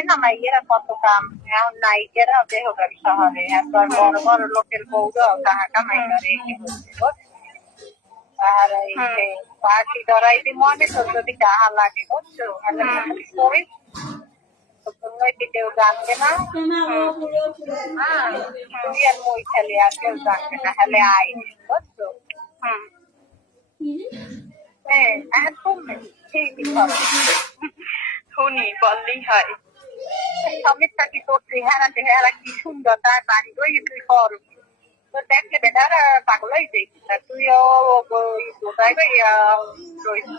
জানে না মাইয়েরা কত কাম এখন নায়িকেরা দেহ গাড়ি শহরে একবার বড় বড় লোকের বউরাও টাকা কামাই করে এই হচ্ছে আর এই যে পার্টি ধরাইতে মনে তো যদি টাকা লাগে বুঝছো করি কেউ জানবে না তুই আর মই খেলে আর কেউ জানবে না হলে আয় বুঝছো হ্যাঁ শুনবে ঠিকই শুনি বললেই হয় সমস্যা কি তোর চেহারা কি সুন্দর তার বাড়ি ওই তুই কর তো দেখলে বেটার পাগল হয়ে যাই তুইও কোথায় রয়েছিস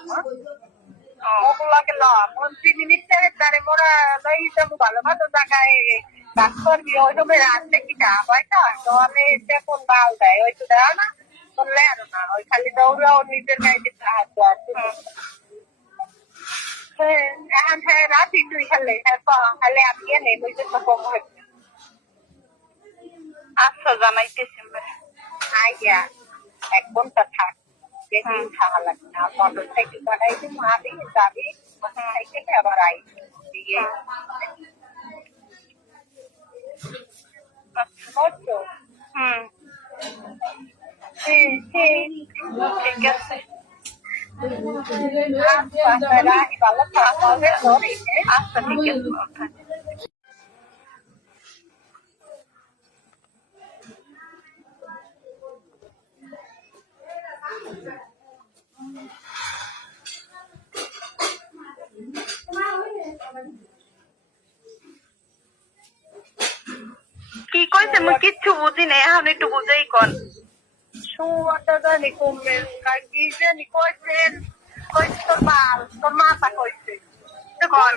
ওগুলাকে ল মন্ত্রী মিনিস্টারের দ্বারে মোরা লই যাবো ভালো ভালো জায়গায় কাজ করবি ওই সময় রাখলে কি না পয়সা তাহলে কোন বাল দেয় ওই তো দেয় না বললে আরো না ওই খালি দৌড়াও নিজের গাড়িতে সাহায্য আছে এখন হ্যাঁ রাখি তুই খেলে খালে আমি নেই ওই জন্য কম হয়েছে আচ্ছা জানাইতেছি আইয়া 1 ঘন্টা থাক দেখি খাওয়া লাগে না মোটর সাইকেল বাড়াই দিই মারি যাবি মোটর সাইকেলে আবার আই দিয়ে বুঝছো ঠিক আছে রাখি ভালো থাকবে আচ্ছা ঠিক আছে কি কইছে মুই কিচ্ছু বুঝি নাই এখন একটু বুঝাই কোন সুয়াটা জানি কমবে কি জানি কইছেন কইছে তোর বাল তোর মাথা কইছে কোন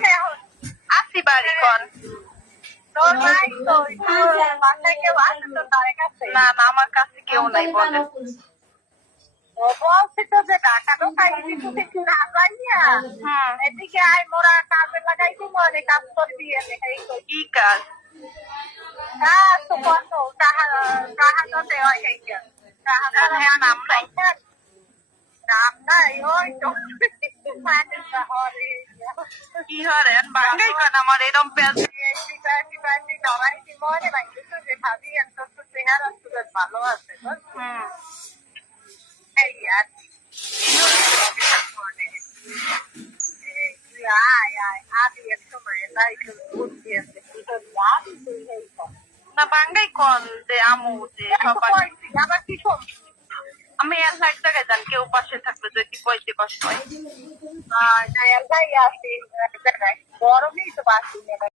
আসি বাড়ি কোন তোর নাই তো বাসায় কেউ আছে তো তার কাছে না না আমার কাছে কেউ নাই বলে ও বলছে তো যে টাকা তো খাইছি কিছু না জানিয়া এদিকে আয় মোরা কাজে লাগাইছি মনে কাজ করবি কি কাজ কাজ তো কত টাকা তো দেওয়া হয়েছে নাম নাই নাম নাই ওই তো কি হরেন বাঙ্গাই কোন আমার এরম পেঁয়াজ মনে ভাইছো যে ভাবি এত চেহারা সুরত ভালো আছে এই আর না বাঙ্গাই কোন যে আমু যে সবাই আবার কি আমি এক জায়গায় যান কেউ পাশে থাকলে যদি কইতে কষ্ট হয় গরমই তো বাসি